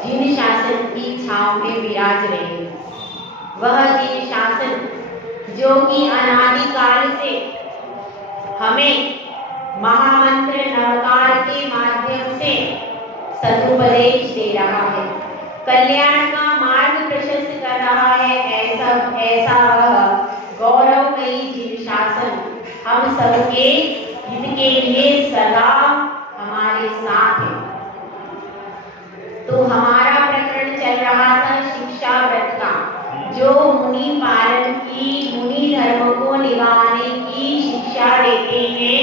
जिन शासन की छांव में विराज रहे, वह जिन शासन जो कि अनादिकाल से हमें महामंत्र नवकार के माध्यम से सदुपदेश दे रहा है, कल्याण का मार्ग प्रशस्त कर रहा है, ऐसा वह गौरवमयी जिन शासन हम सबके हित के लिए सदा हमारे साथ है। तो हमारा प्रकरण चल रहा था शिक्षा व्रत का, जो मुनि पालन की, मुनि धर्म को निभाने की शिक्षा देते हैं,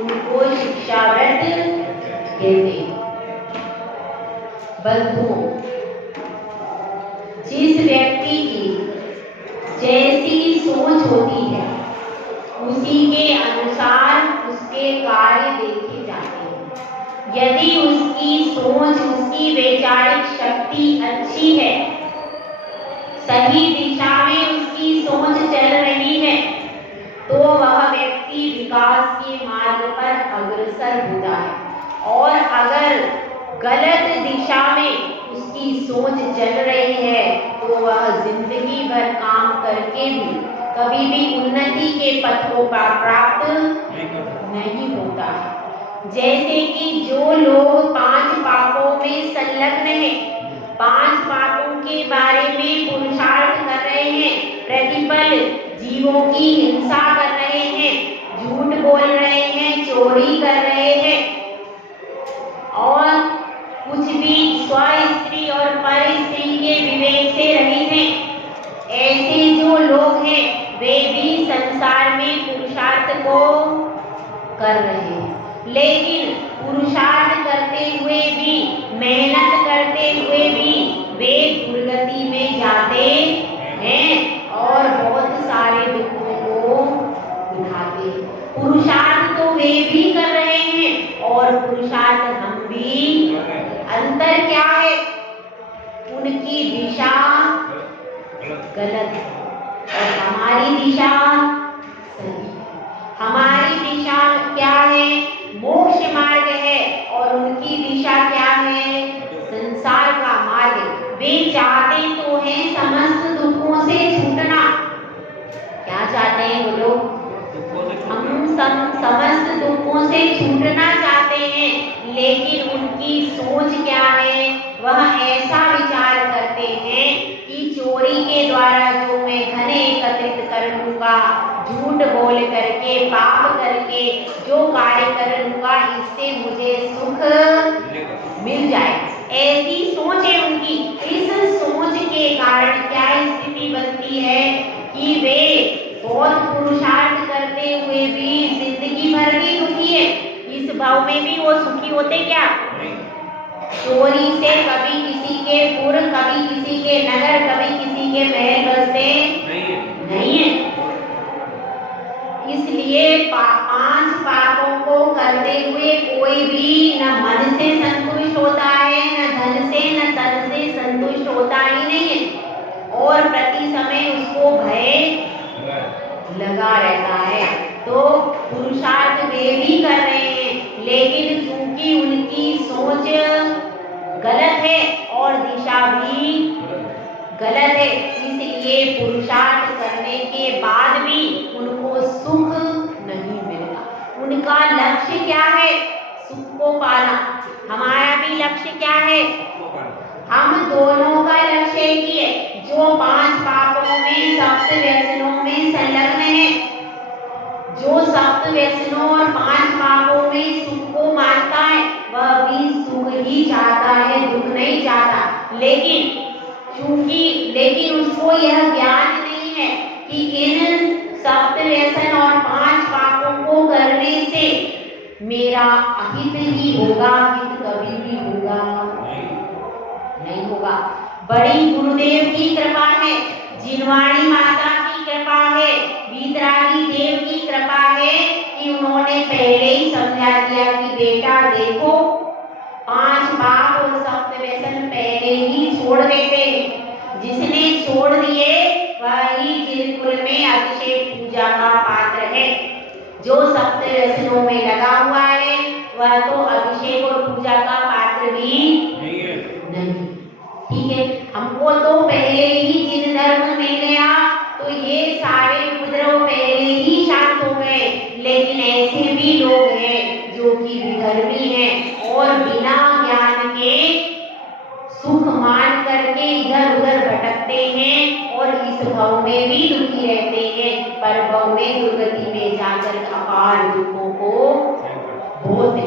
उनको शिक्षा व्रत कहते हैं। बंधुओं, जिस व्यक्ति की जैसी सोच होती है, उसी के अनुसार उसके कार्य देखे जाते हैं। यदि उसकी सोच, उसकी वैचारिक शक्ति अच्छी है, सही दिशा में उसकी सोच चल रही है, तो वह व्यक्ति विकास के मार्ग पर अग्रसर होता है। और अगर गलत दिशा में उसकी सोच चल रही है, तो वह जिंदगी भर काम करके भी कभी भी उन्नति के पथों पर प्राप्त नहीं होता है। जैसे कि जो लोग 5 पापों में संलग्न हैं, 5 पापों के बारे में पुरुषार्थ कर रहे हैं, प्रतिपल जीवों की हिंसा कर रहे हैं, झूठ बोल रहे हैं, चोरी कर रहे हैं, और कुछ भी स्व स्त्री और पर स्त्री के विवेक से रहित हैं, ऐसे जो लोग हैं वे भी संसार में पुरुषार्थ को कर रहे हैं। लेकिन पुरुषार्थ करते हुए भी, मेहनत करते हुए भी वे दुर्गति में जाते हैं और बहुत सारे दुखों को उठाते हैं। पुरुषार्थ तो वे भी कर रहे हैं और पुरुषार्थ हम भी। अंतर क्या है? उनकी दिशा गलत है और हमारी दिशा सही। हमारी दिशा क्या है? मोक्ष मार्ग है, और उनकी दिशा क्या है? संसार का मार्ग। वे चाहते तो हैं समस्त दुखों से छूटना। क्या चाहते हैं वो लोग? हम समस्त दुखों से छूटना चाहते हैं, लेकिन उनकी सोच क्या है? वह ऐसा विचार करते हैं कि चोरी के द्वारा जो मैं धन एकत्रित कर लूंगा, झूठ बोल करके, पाप करके जो कार्य कर लूंगा, इससे मुझे सुख मिल जाए, ऐसी सोच है उनकी। इस सोच के कारण क्या स्थिति बनती है कि वे बहुत पुरुषार्थ करते हुए भी जिंदगी भर की दुखी है। इस भाव में भी वो सुखी होते क्या? चोरी से कभी किसी के पुर, कभी किसी के नगर, कभी किसी के महल बसते नहीं है। इसलिए 5 पापों को करते हुए कोई भी न मन से संतुष्ट होता है, न धन से, न तन से संतुष्ट होता ही नहीं है, और प्रति समय उसको भय लगा रहता है। तो पुरुषार्थ वे भी कर रहे हैं, लेकिन चूंकि उनकी सोच गलत है और दिशा भी गलत है, इसलिए पुरुषार्थ करने के बाद भी उनको सुख नहीं मिलता। उनका लक्ष्य क्या है? सुख को पाना। हमारा भी लक्ष्य क्या है? हम दोनों का लक्ष्य एक ही है। जो 5 पापों में, 7 व्यसनों में संलग्न है, जो 7 व्यसनों और 5 पापों में सुख को मानता है, वह भी सुख ही चाहता है, दुख नहीं चाहता। लेकिन उसको यह ज्ञान नहीं है कि इन 7 व्यसन और 5 पापों को करने से मेरा अहित ही होगा, हित कभी भी होगा नहीं होगा। बड़ी गुरुदेव की कृपा है, जिनवाणी माता की कृपा है, वीतरागी देव की कृपा है कि उन्होंने पहले ही समझा दिया कि बेटा देखो, 5 पाप और 7 व्यसन पहले ही छोड़ देते हैं। जिसने छोड़ दिए वही जिरकुल में अभिषेक पूजा का पात्र है। जो 7 व्यसनों में लगा हुआ है वह तो अभिषेक और पूजा का पात्र भी नहीं। हमको तो पहले ही जिन धर्म मिल गया तो ये सारे उपद्रव पहले ही शांत हो गए। लेकिन ऐसे भी लोग हैं जो कि विधर्मी हैं और बिना ज्ञान के सुख मान करके इधर उधर भटकते हैं और इस भव में भी दुखी रहते हैं, पर भव में दुर्गति में जाकर अपार दुखों को भोगते।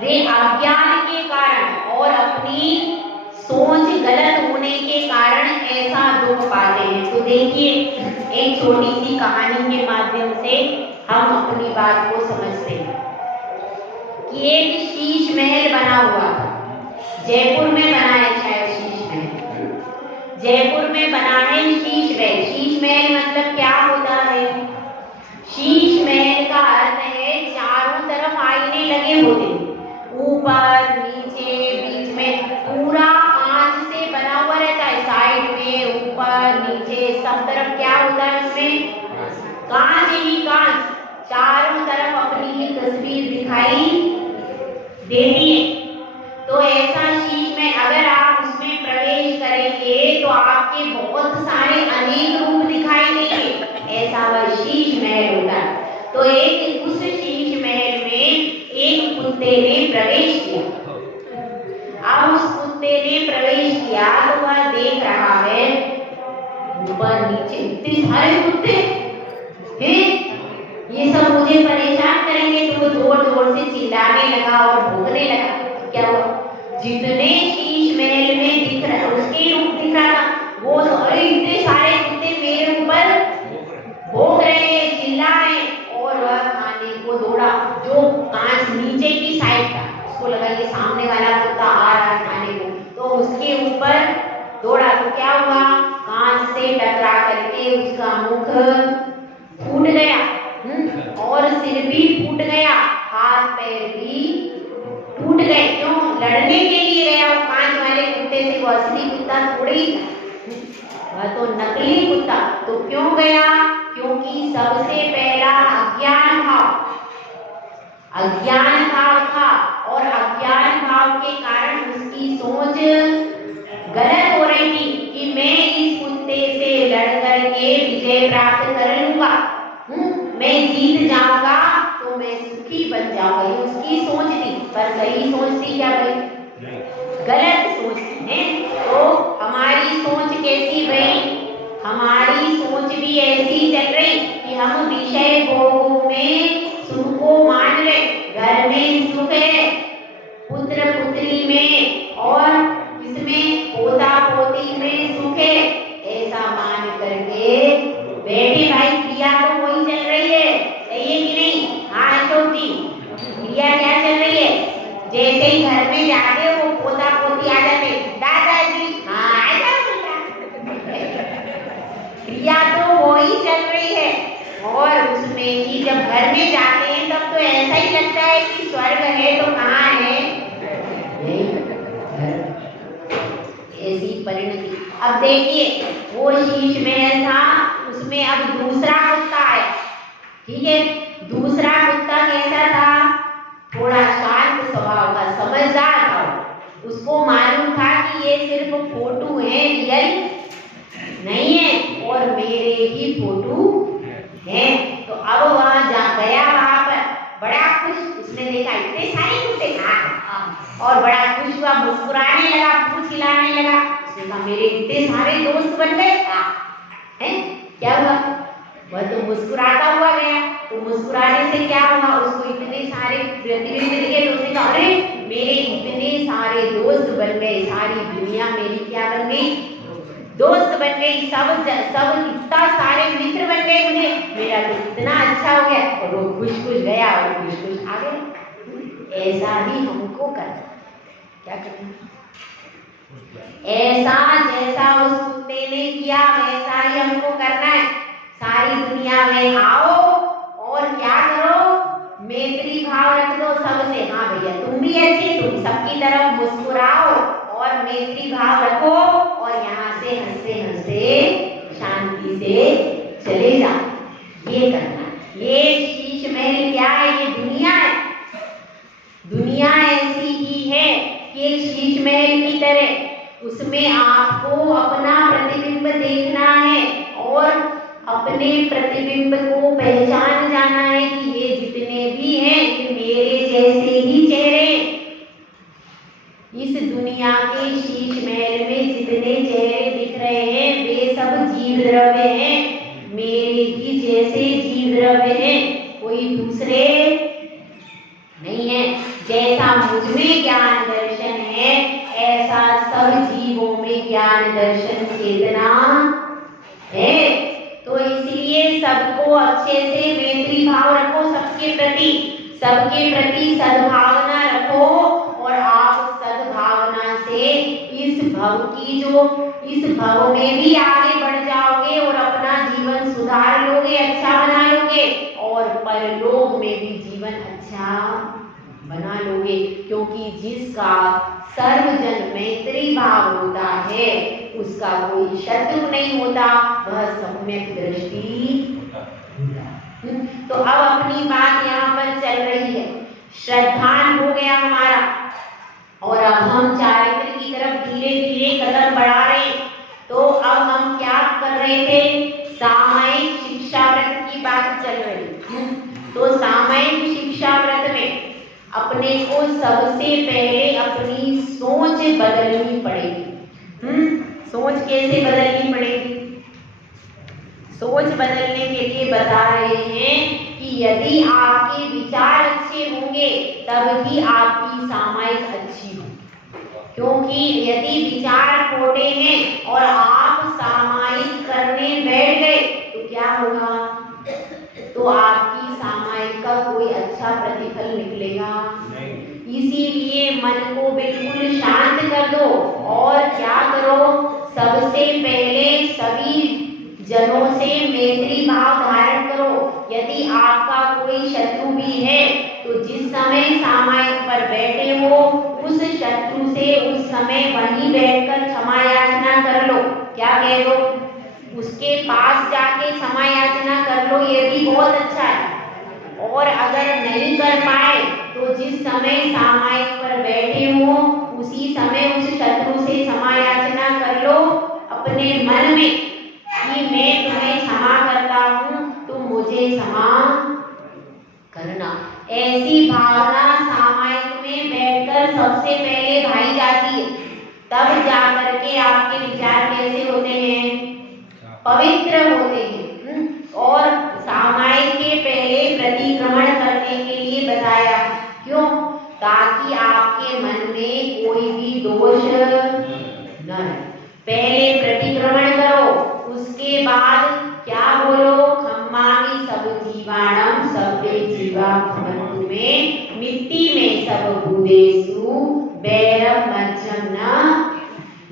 वे अज्ञान के कारण और अपनी सोच गलत होने के कारण ऐसा दुख पाते हैं। तो देखिए, एक छोटी सी कहानी के माध्यम से हम अपनी बात को समझते हैं कि एक शीश महल बना हुआ था। जयपुर में बना है शायद शीश महल, जयपुर में बना है शीश महल। शीश महल मतलब क्या होता है? शीश महल का अर्थ है चारों तरफ आईने लगे होते, ऊपर नीचे बीच में पूरा कांच से बना हुआ रहता है। साइड में ऊपर नीचे सब तरफ क्या होता है? उसमें कांच ही कांच, चारों तरफ अपनी ही तस्वीर दिखाई देती है। तो ऐसा शीश में अगर आप उसमें प्रवेश करेंगे तो आपके बहुत सारे अनेक रूप दिखाई देंगे। ऐसा वह शीश महल होगा। तो एक उस शीश महल में एक कुत्ते ने प्रवेश किया। अब उस कुत्ते ने प्रवेश किया तो वह देख रहा है ऊपर नीचे इतने सारे कुत्ते हैं, ये सब मुझे परेशान करेंगे। तो वो जोर जोर से चिल्लाने लगा और भौंकने लगा। क्या हुआ? जितने शीश महल में दिख रहा, उसके रूप दिख रहा था, वो सारे इतने सारे कुत्ते मेरे ऊपर भौंक रहे हैं, चिल्ला रहे हैं। और वह खाने को दौड़ा। जो कांच नीचे की साइड था, उसको लगा ये सामने वाला कुत्ता आ रहा है खाने को, तो उसके ऊपर दौड़ा। तो क्या हुआ? कांच से टकरा करके उसका मुख फूट गया और सिर भी फूट गया, हाथ पैर भी टूट गए। क्यों? लड़ने के लिए गया वो कांच वाले कुत्ते से। वो असली कुत्ता थोड़ी, वह तो नकली कुत्ता। तो क्यों गया? क्योंकि सबसे पहला अज्ञान भाव था और अज्ञान भाव के कारण उसकी सोच गलत हो रही थी कि मैं इस कुत्ते से लड़ करके विजय प्राप्त कर लूंगा, मैं जीत जाऊंगा तो मैं सुखी बन जाऊंगा। ये उसकी सोच थी, पर सही सोच थी क्या भाई? गलत सोच है। तो हमारी सोच कैसी भाई? हमारी सोच भी ऐसी चल रही कि हम विषय भोगों में सुख को मान रहे। घर में सुख है, पुत्र पुत्री में और इसमें पोता पोती में सुख है, ऐसा मान करके बैठे भाई। क्रिया तो वही चल रही है, सही है कि नहीं? हाँ छोटी क्रिया क्या चल रही है? जैसे ही घर में जाते वो पोता पोती आ जाते, दादाजी हाँ आ जाओ। क्रिया तो वही चल रही है। और उसमें ही जब घर में जाते हैं तब तो ऐसा ही लगता है कि स्वर्ग है तो कहाँ है? नहीं, ऐसी परिणति। अब देखिए, वो शीश महल था, उसमें अब दूसरा कुत्ता आया। ठीक है, दूसरा कुत्ता कैसा था? थोड़ा शांत स्वभाव का, समझदार था। उसको मालूम था कि ये सिर्फ फोटो है, रियल नहीं है और मेरे ही फोटो है। तो अब वहां जा गया, वहां पर बड़ा खुश, उसने देखा इतने सारे कुत्ते और बड़ा खुश हुआ, मुस्कुराने लगा, पूछ हिलाने लगा। उसने कहा मेरे इतने सारे दोस्त बन गए हैं। क्या हुआ? वह तो मुस्कुराता हुआ गया। तो मुस्कुराने से क्या हुआ? उसको इतने सारे प्रतिबिंब दिखे। तो उसने कहा अरे मेरे इतने सारे दोस्त बन गए, सारी दुनिया मेरी क्या बन गई? दोस्त बन गई। सब इतना सारे मित्र बन गए मुझे, मेरा तो इतना अच्छा हो गया। और वो खुश खुश गया और खुश खुश आ गया। ऐसा ही हमको करना, क्या करना? ऐसा जैसा उस कुत्ते ने किया वैसा ही हमको करना है। सारी दुनिया में आओ और क्या करो? मैत्री भाव रख दो सबसे। हाँ भैया तुम भी अच्छे, तुम सबकी तरफ मुस्कुराओ और मैत्री भाव रखो और यहाँ से हंसते हंसते शांति से चले जाओ। ये करना। ये शीश महल क्या है? ये दुनिया है। दुनिया ऐसी ही है कि एक शीश महल की तरह उसमें आपको अपना प्रतिबिंब देखना है और अपने प्रतिबिंब को पहचान जाना है कि ये जितने भी हैं ये मेरे जैसे ही चेहरे। इस दुनिया के शीश महल में जितने चेहरे दिख रहे हैं वे सब जीव द्रव्य हैं, मेरे ही जैसे जीव द्रव्य हैं, कोई दूसरे नहीं है। जैसा मुझ में ज्ञान दर्शन है ऐसा सब जीवों में ज्ञान दर्शन चेतना है। तो इसलिए सबको अच्छे से मैत्री भाव रखो, सबके प्रति सद्भावना रखो और आप सद्भावना से इस भव में भी आगे बढ़ जाओगे और अपना जीवन सुधार लोगे, अच्छा बना लोगे और परलोक में भी जीवन अच्छा बना लोगे। क्योंकि जिसका सर्वजन मैत्री भाव होता है उसका कोई शत्रु नहीं होता, वह सम्यक दृष्टि। तो अब अपनी बात यहाँ पर चल रही है, श्रद्धान हो गया हमारा और अब हम चारित्र की तरफ धीरे धीरे कदम बढ़ा रहे। तो अब हम क्या कर रहे थे, सामयिक शिक्षा व्रत की बात चल रही। तो सामयिक शिक्षा व्रत में अपने को सबसे पहले अपनी सोच बदलनी पड़ेगी। सोच कैसे बदलनी पड़ेगी? सोच बदलने के लिए बता रहे हैं कि यदि आपके विचार अच्छे होंगे तब ही आपकी सामयिक अच्छी हो। क्योंकि यदि विचार खोटे हैं और आप सामयिक करने बैठ गए तो क्या होगा? तो आपकी सामयिक का कोई अच्छा प्रतिफल निकलेगा नहीं। इसीलिए मन को बिल्कुल शांत कर दो और क्या करो, सबसे पहले सभी जनों से मैत्री भाव धारण करो। यदि आपका कोई शत्रु भी है तो जिस समय सामयिक पर बैठे हो उस शत्रु से उस समय वहीं बैठकर क्षमा याचना कर लो। क्या कह दो? उसके पास जाके क्षमा याचना कर लो, ये भी बहुत अच्छा है। और अगर नहीं कर पाए तो जिस समय सामयिक पर बैठे हो उसी समय उस शत्रु से क्षमा याचना कर लो अपने मन में कि मैं तुम्हें क्षमा करता हूँ, तुम मुझे क्षमा करना। ऐसी भावना सामयिक में बैठकर सबसे पहले भाई जाती है, तब जाकर के आपके विचार कैसे होते हैं? पवित्र होते हैं। और सामयिक के पहले प्रतिक्रमण करने के लिए बताया, क्यों? ताकि आपके मन में कोई भी दोष न रहे। पहले प्रतिक्रमण करो, उसके बाद क्या बोलो? खम्मामि सब जीवाणम सर्वे जीवा भवन्तु में मिट्टी में सब भूतेषु वैरम मध्यम न।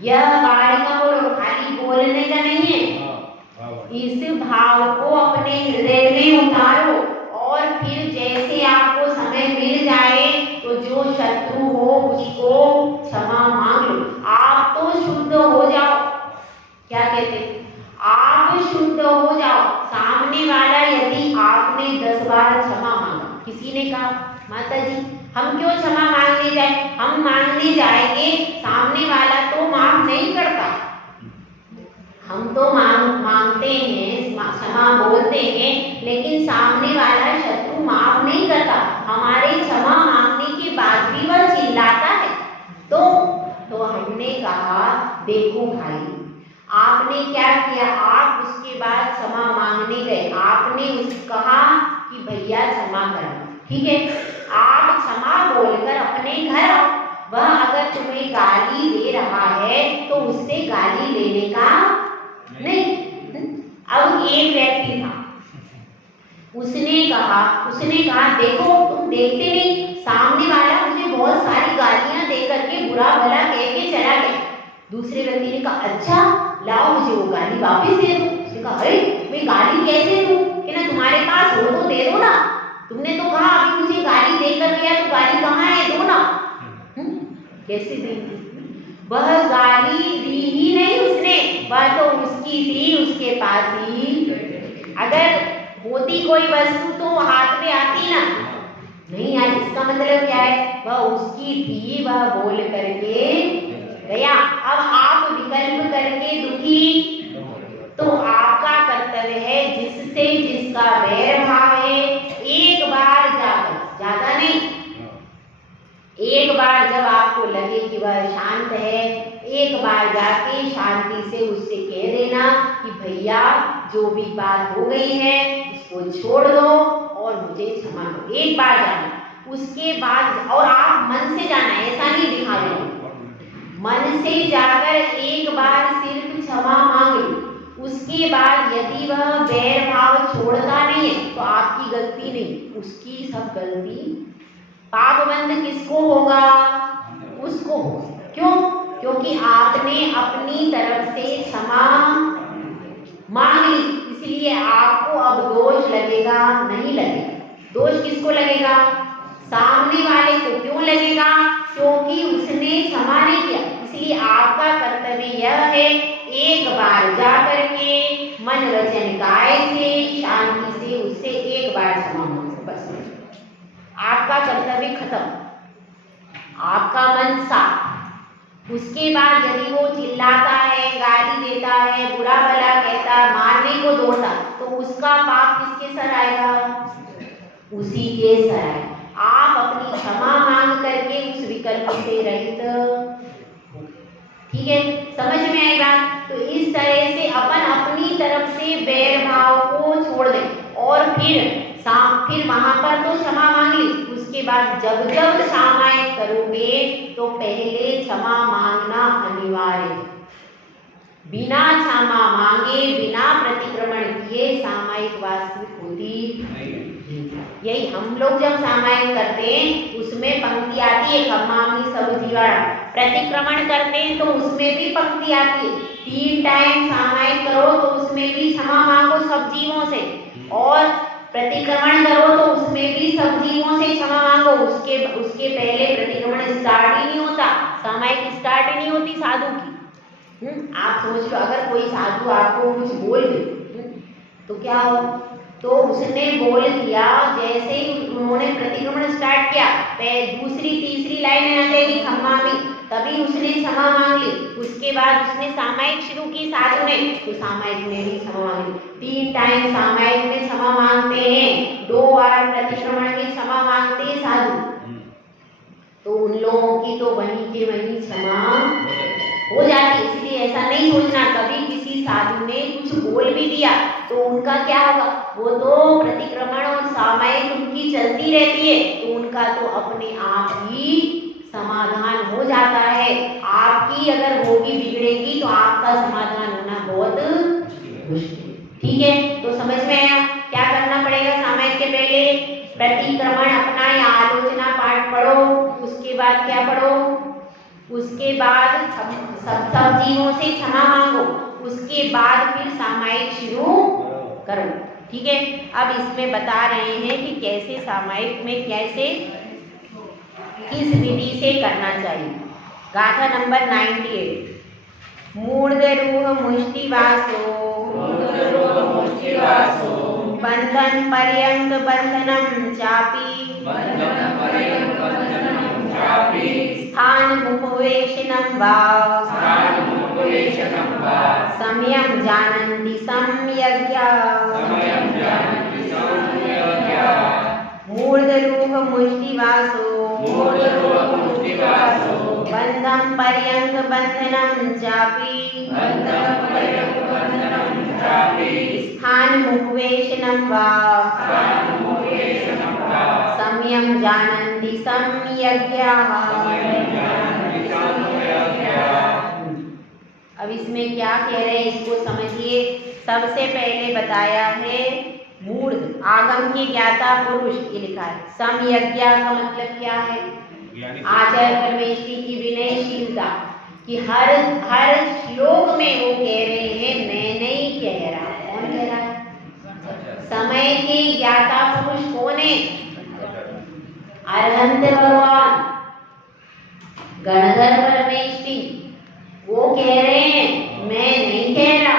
यह वाणी का बोलो, खाली बोलने का नहीं है। इस भाव को अपने हृदय में उतारो और फिर जैसे आपको समय मिल जाए तो जो शत्रु हो उसको क्षमा मांग लो। आप तो शुद्ध हो जाओ। क्या कहते हैं? आप शुद्ध हो जाओ। सामने वाला यदि आपने 10 बार क्षमा मांगा, किसी ने कहा माता जी हम क्यों क्षमा मांगने जाए, हम मांगने जाएंगे, सामने वाला तो माफ नहीं करता। हम तो मांगते हैं, क्षमा बोलते हैं, लेकिन सामने वाला शत्रु माफ नहीं करता। हमारे क्षमा मांगने के बाद भी वह चिल्लाता है। तो हमने कहा देखो भाई, आपने क्या किया? आप उसके बाद क्षमा मांगने गए, आपने कहा कि भैया क्षमा करना, ठीक है? आप क्षमा बोलकर अपने घर आओ। वह अगर तुम्हें गाली दे रहा है तो उससे गाली लेने का नहीं। अब एक व्यक्ति था, उसने कहा देखो तुम देखते नहीं, सामने वाला मुझे बहुत सारी गालियां दे करके बुरा भला कह के चला गया। दूसरे व्यक्ति ने कहा अच्छा लाओ मुझे वो गाली वापस दे दो। उसने कहा अरे मैं गाली कैसे दूं? कि ना तुम्हारे पास हो तो दे दो ना, तुमने तो कहा अभी मुझे गाली देकर गया तो गाली कहाँ है, दो ना। कैसे देंगे? वह गाली दी ही नहीं उसने, वह तो उसकी थी, उसके पास ही। अगर होती कोई वस्तु तो हाथ में आती ना, नहीं आई। इसका मतलब क्या है? वह उसकी थी, वह बोल करके गया। अब आप विकल्प करके दुखी, तो आपका कर्तव्य है जिससे जिसका वैर भाव है एक बार जाकर, ज्यादा नहीं, एक बार जब आपको लगे कि वह शांत है, एक बार जाके शांति से उससे कह देना कि भैया जो भी बात हो गई है उसको छोड़ दो और मुझे क्षमा करो। एक बार जाना, उसके बाद, और आप मन से जाना, ऐसा नहीं दिखा देना, मन से जाकर एक बार सिर्फ क्षमा मांग लो। उसके बाद यदि वह वैर भाव छोड़ता नहीं है तो आपकी गलती नहीं, उसकी सब गलती, पापबंध किसको होगा? उसको। क्यों? क्योंकि आपने अपनी तरफ से क्षमा मांग ली, इसलिए आपको अब दोष लगेगा नहीं लगेगा। दोष किसको लगेगा? सामने वाले को। क्यों लगेगा? क्योंकि उसने क्षमा नहीं किया। इसलिए आपका कर्तव्य यह है, एक बार जा करके मन वचन काय से शांति से उससे एक बार क्षमा मांगो, बस आपका कर्तव्य खत्म, आपका मन साफ। उसके बाद यदि वो चिल्लाता है, गाली देता है, बुरा भला कहता, मारने को दौड़ता, तो उसका पाप किसके सर आएगा? उसी के सर आएगा। आप अपनी क्षमा मांग करके उस विकल्प से रहित, ठीक है, समझ में आई बात? तो इस तरह से अपन अपनी तरफ से वैर भाव को छोड़ दें और फिर वहां पर तो क्षमा मांग ली, उसके बाद जब जब सामायिक करोगे तो पहले क्षमा मांगना अनिवार्य है। बिना क्षमा मांगे, बिना प्रतिक्रमण किए सामायिक वास्तविक होती नहीं। यही हम लोग जब सामायिक करते हैं उसमें पंक्ति आती है खम्मामी सब जीवाड़ा, प्रतिक्रमण करते हैं तो उसमें भी पंक्ति आती है, 3 टाइम सामायिक करो तो उसमें भी क्षमा मांगो सब जीवों से, और प्रतिक्रमण करो तो उसमें भी सब जीवों से क्षमा मांगो। उसके पहले प्रतिक्रमण स्टार्ट ही नहीं होता, सामायिक स्टार्ट ही नहीं होती साधु की। आप सोच लो, अगर कोई साधु आपको कुछ बोल दे तो क्या हो? तो उसने बोल दिया, जैसे ही उन्होंने प्रतिक्रमण स्टार्ट किया, दूसरी तीसरी लाइन में आएगी खम्मामी, तभी उसने क्षमा मांग ली। उसके बाद उसने सामायिक शुरू की साधु ने, तो सामायिक ने भी क्षमा मांग ली। 3 टाइम सामायिक में क्षमा मांगते हैं, 2 बार प्रतिक्रमण में क्षमा मांगते हैं साधु, तो उन लोगों की तो वहीं के वहीं क्षमा हो जाती। इसलिए ऐसा नहीं सोचना कभी किसी साधु ने कुछ बोल भी दिया तो उनका क्या होगा, वो तो प्रतिक्रमण और सामायिक उनकी चलती रहती है, तो उनका तो अपने आप ही समाधान हो जाता है। आपकी अगर होगी बिगड़ेगी तो आपका समाधान होना बहुत मुश्किल। ठीक है, तो समझ में आया क्या करना पड़ेगा? सामायिक के पहले प्रतिक्रमण अपना या आलोचना पाठ पढ़ो, उसके बाद क्या पढ़ो? उसके बाद सब जीवों से क्षमा मांगो, उसके बाद फिर सामायिक शुरू करो। ठीक है, अब इसमें बता रहे हैं कि कैसे सामायिक में कैसे किस विधि से करना चाहिए। गाथा नंबर 98। मूर्धरूह मुष्टिवासो बंधन पर्यंक बंधनम चापी स्थान मुपवेशनम वा सम्यक जानन्ति सम्यग्या मूर्धरूह मुष्टिवासो बंधम पर्यंक बंधनम चापी स्थान मुपवेशनम वा सम्यक जानन्ति सम्यग्याः। अब इसमें क्या कह रहे हैं इसको समझिए। सबसे पहले बताया है मूढ़ आगम के ज्ञाता पुरुष, ये लिखा है। सम्यज्ञा का मतलब क्या है? आचार्य परमेष्टि की विनयशीलता, कि हर श्लोक में वो कह रहे हैं मैं नहीं कह रहा। कौन कह रहा है? समय के ज्ञाता पुरुष कौन है? अरहंत भगवान गणधर परमेष्टि, वो कह रहे हैं मैं नहीं कह रहा।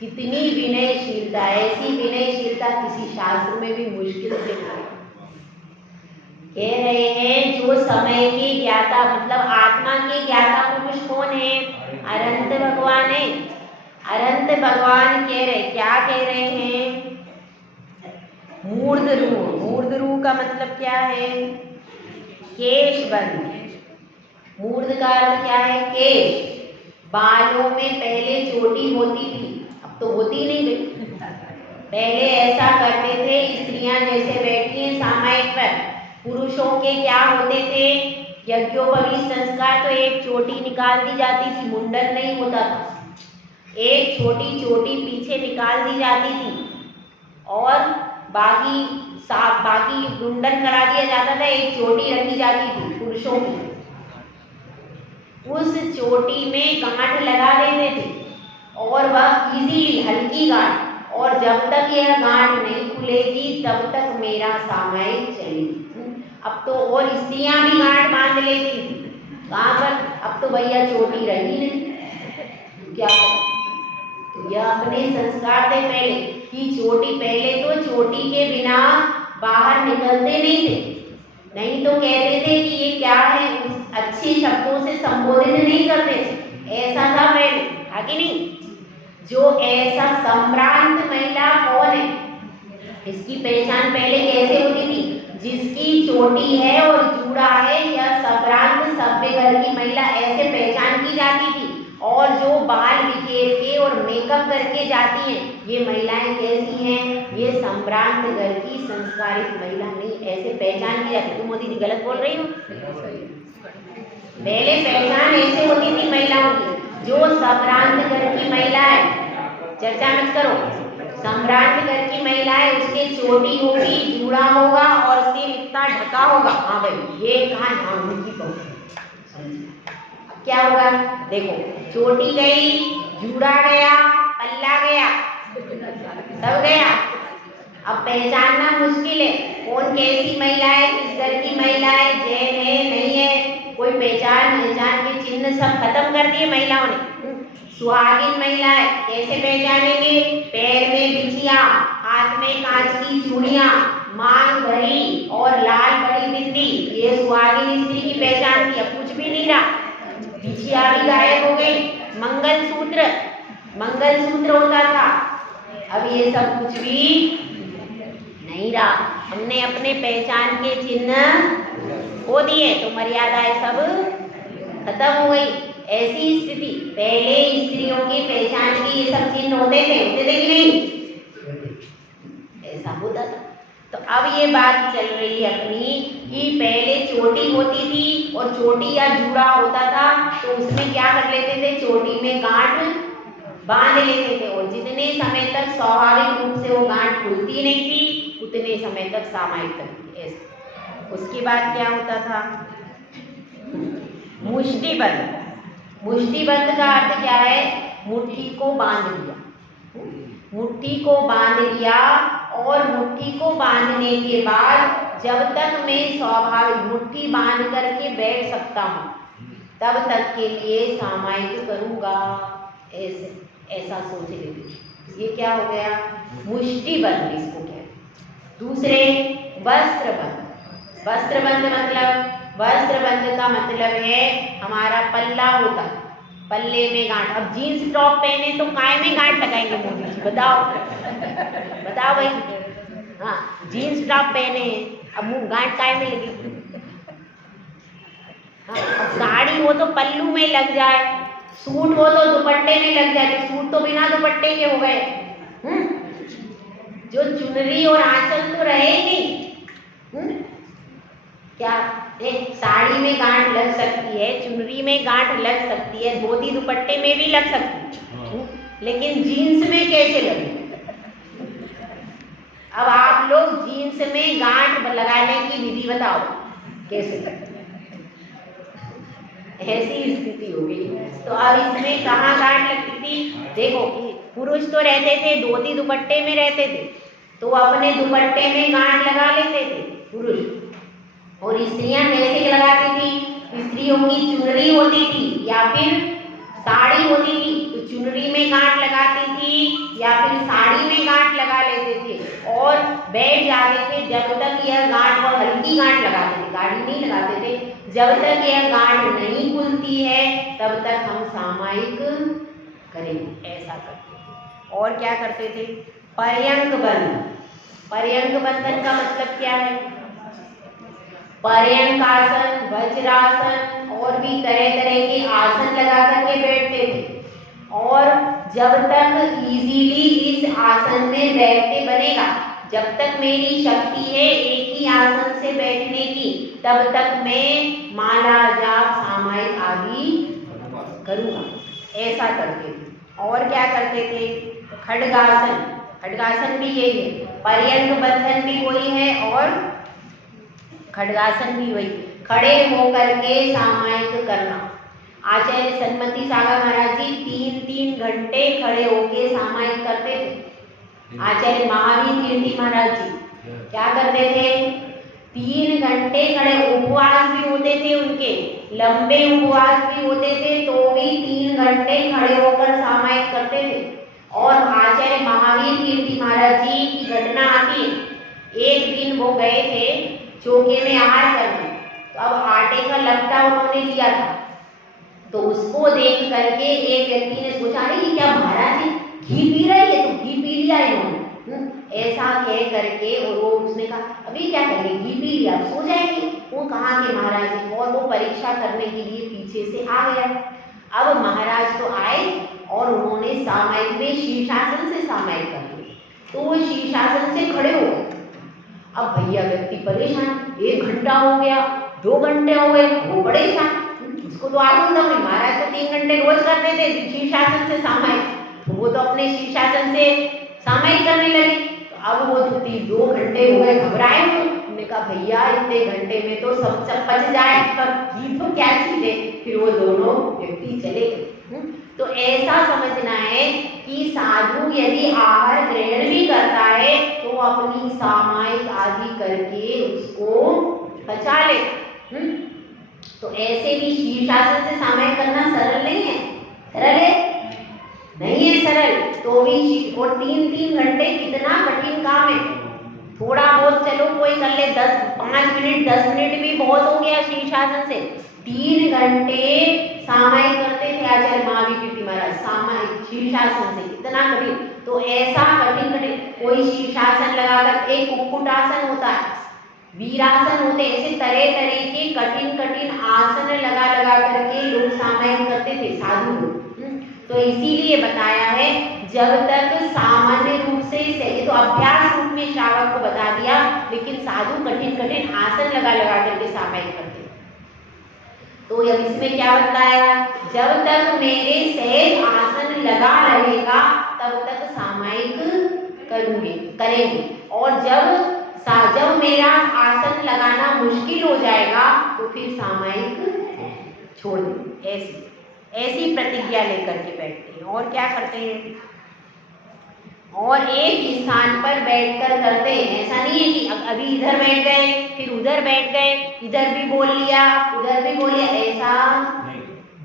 कितनी विनयशीलता, ऐसी विनयशीलता किसी शास्त्र में भी मुश्किल से मिले। कह रहे हैं जो समय के ज्ञाता, मतलब आत्मा के ज्ञाता पुरुष कौन है? अनंत भगवान कह रहे, क्या कह रहे हैं? मूर्धरू। मूर्धरू का मतलब क्या है? केश बंद। मूर्ध का अर्थ क्या है? केश। बालों में पहले चोटी होती थी, अब तो होती नहीं गई। पहले ऐसा करते थे, स्त्रियां जैसे बैठी हैं सामायिक पर, पुरुषों के क्या होते थे? यज्ञोपवीत संस्कार, तो एक चोटी निकाल दी जाती थी, मुंडन नहीं होता था, एक छोटी चोटी पीछे निकाल दी जाती थी और बाकी मुंडन करा दिया जाता था, एक चोटी रखी जाती थी पुरुषों की। उस चोटी में गांठ लगा देते थे और वह इजीली, हल्की गांठ, और जब तक यह गांठ नहीं खुलेगी तब तक मेरा सामायिक चलेगी। अब तो और स्त्रियां भी गांठ बांध लेती थी, कहाँ पर? अब तो भैया चोटी रही नहीं, क्या करें? यह अपने संस्कार थे पहले कि चोटी, पहले तो चोटी के बिना बाहर निकलते नहीं थे, नहीं तो कहते थे कि ये क्या है, अच्छे शब्दों से संबोधित नहीं करते थे, ऐसा था पहले, था कि नहीं? जो ऐसा संभ्रांत महिला कौन है, इसकी पहचान पहले कैसे होती थी? जिसकी चोटी है और जूड़ा है, यह संभ्रांत सभ्य घर की महिला, ऐसे पहचान की जाती थी। और जो बाल बिखेर के और मेकअप करके जाती हैं, ये महिलाएं कैसी हैं? ये संभ्रांत घर की संस्कारित महिला नहीं, ऐसे पहचान की जाती। तुम मोदी जी गलत बोल रही हो? पहले पहचान ऐसे होती थी महिलाओं की, जो संभ्रांत घर की महिला है, चर्चा मत करो, सम्राट घर की महिला है, उसके चोटी होगी, जूड़ा होगा और सिर इतना ढका होगा। हाँ भाई, ये कहाँ झांकी पहुंची? अब क्या होगा? देखो, चोटी गई, जूड़ा गया, पल्ला गया, सब गया। अब पहचानना मुश्किल है कौन कैसी महिला है, किस घर की महिला है, जैन है नहीं है, कोई पहचान के चिन्ह सब खत्म कर दिए महिलाओं ने। सुहागिन महिला है, कैसे पहचानेंगे? पैर में बिछिया, हाथ में कांच की चूड़ियां, मांग भरी और लाल बड़ी बिंदी, ये सुहागिन स्त्री की पहचान थी। अब कुछ भी नहीं रहा, बिछिया भी गायब हो गई, मंगलसूत्र होता था, अब ये सब कुछ भी नहीं रहा। हमने अपने पहचान के चिन्ह खो दिए, तो मर्यादाएं सब खत्म हो गई। ऐसी स्थिति, पहले स्त्रियों की पहचान की ये सब चिन्ह होते थे कि नहीं? ऐसा होता था। तो अब ये बात चल रही है अपनी कि पहले चोटी होती थी और चोटी या जूड़ा होता था, तो उसमें क्या कर लेते थे? चोटी में गांठ बांध लेते थे, और जितने समय तक स्वाभाविक रूप से वो गांठ खुलती नहीं थी, उतने समय तक सामायिक करती। ऐसा। उसके बाद क्या होता था? मुष्टिबंध। मुष्टिबंध का अर्थ क्या है? मुट्ठी को बांध लिया, मुट्ठी को बांध लिया, और मुट्ठी को बांधने के बाद जब तक मैं स्वाभाविक मुट्ठी बांध करके बैठ सकता हूँ, तब तक के लिए सामायिक करूँगा, ऐसा सोच लेते। ये क्या हो गया? मुष्टिबंध इसको कहते हैं। दूसरे, वस्त्रबंध। वस्त्रबंध का मतलब है हमारा पल्ला होता, पल्ले में गांठ। अब जीन्स टॉप पहने तो काय में गांठ लगाएंगे मोदी जी? बताओ भाई। हाँ, जीन्स टॉप पहने, अब मुंह गांठ काय में लगी? हाँ, अब साड़ी हो तो पल्लू में लग जाए, सूट हो तो दुपट्टे में लग जाए, तो सूट तो बिना दुपट्टे के हो गए। जो चुनरी और आंचल तो रहे नहीं। क्या साड़ी में गांठ लग सकती है, चुनरी में गांठ लग सकती है, धोती दुपट्टे में भी लग सकती है, लेकिन जीन्स में कैसे लगे? अब आप लोग जीन्स में गांठ लगाने की विधि बताओ, कैसे लगती? ऐसी स्थिति हो गई। तो अब इसमें कहाँ गांठ लगती थी? देखो, पुरुष तो रहते थे धोती दुपट्टे में रहते थे, तो अपने दुपट्टे में गांठ लगा लेते थे पुरुष, और स्त्रियां कैसे लगाती थी? स्त्रियों की चुनरी होती थी या फिर साड़ी होती थी, तो चुनरी में गांठ लगाती थी या फिर साड़ी में गांठ लगा लेते थे और बैठ जाते थे जब तक यह गांठ, और हल्की गांठ लगाते थे, गाढ़ी नहीं लगाते थे, जब तक यह गांठ नहीं खुलती है तब तक हम सामायिक करेंगे, ऐसा करते थे। और क्या करते थे? पर्यंक बंधन। पर्यंक बंधन का मतलब क्या है? पर्यंकासन, वज्रासन और भी तरह तरह के आसन लगा करके बैठते थे। और जब तक इजीली इस आसन में बैठते बनेगा, जब तक मेरी शक्ति है एक ही आसन से बैठने की, तब तक मैं माला जाप सामायिक आदि करूँगा, ऐसा करते थे। और क्या करते थे? खड्गासन। खड्गासन भी यही है, पर्यंक बंधन भी वही है और खड्गासन भी वही, खड़े होकर के सामायिक करना। आचार्य सन्मति सागर महाराज जी 3-3 घंटे खड़े होके सामायिक करते थे। आचार्य महावीर कीर्ति महाराज जी क्या करते थे? 3 घंटे खड़े, उपवास भी होते थे उनके, लंबे उपवास भी होते थे, तो भी 3 घंटे खड़े होकर सामायिक करते थे। और आचार्य महावीर कीर्ति महाराज जी की घटना आती है। एक दिन वो गए थे चौके में आहार करने, तो अब आटे का लट्टा उन्होंने लिया था, तो उसको देख करके एक व्यक्ति ने सोचा नहीं क्या महाराज जी घी पी रही है, तो घी पी लिया इन्होंने, ऐसा कह करके। और वो उसने कहा अभी क्या करेंगे, घी पी लिया सो जाएंगे। वो कहाँ के महाराज जी, और वो परीक्षा करने के लिए पीछे से आ गया। अब महाराज तो आए और उन्होंने सामायिक में शीर्षासन से सामायिक कर लिया, तो वो शीर्षासन से खड़े हो गए। अब भैया व्यक्ति परेशान, 1 घंटा हो गया, 2 घंटे हो गए, वो परेशान, उसको तो आगे नहीं। महाराज तो 3 घंटे रोज करते थे शीर्षासन से सामायिक, तो वो तो अपने शीर्षासन से सामायिक करने लगे। तो अब वो 2 घंटे हो गए, घबराए हुए। उन्होंने कहा भैया इतने घंटे में तो सब पच जाए, पर ये तो क्या चीज है। फिर वो दोनों व्यक्ति चले गए। तो ऐसा समझना है कि साधु यदि आहार ग्रहण भी करता है तो अपनी सामायिक आदि करके उसको बचा ले। तो ऐसे भी शीर्षासन से सामायिक करना सरल नहीं है, सरल है नहीं है सरल, तो भी और 3-3 घंटे कितना कठिन काम है। थोड़ा बहुत चलो कोई कर ले, 5 मिनट 10 मिनट भी बहुत हो गया शीर्षासन से। 3 घंटे सामायिक करते थे आचार्य महावीर कीर्ति महाराज, सामायिक शीर्षासन से, कितना कठिन। तो ऐसा कठिन कोई शीर्षासन लगाकर, एक कुक्कुटासन होता है, वीरासन होते, ऐसे तरह तरह के कठिन आसन लगा करके लोग सामायिक करते थे साधु लोग। तो इसीलिए बताया है जब तक सामान्य रूप से तो अभ्यास रूप में श्रावक को बता दिया, लेकिन साधु कठिन आसन लगा करके सामायिक करते। तो अब इसमें क्या बताया? जब तक मेरे सहज आसन लगा रहेगा तब तक सामायिक करेंगे, और जब मेरा आसन लगाना मुश्किल हो जाएगा तो फिर सामायिक छोड़ देंगे। ऐसी प्रतिज्ञा लेकर के बैठते हैं। और क्या करते हैं? और एक स्थान पर बैठकर करते हैं। ऐसा नहीं है कि अभी इधर बैठ गए फिर उधर बैठ गए, इधर भी बोल लिया उधर भी बोल लिया, ऐसा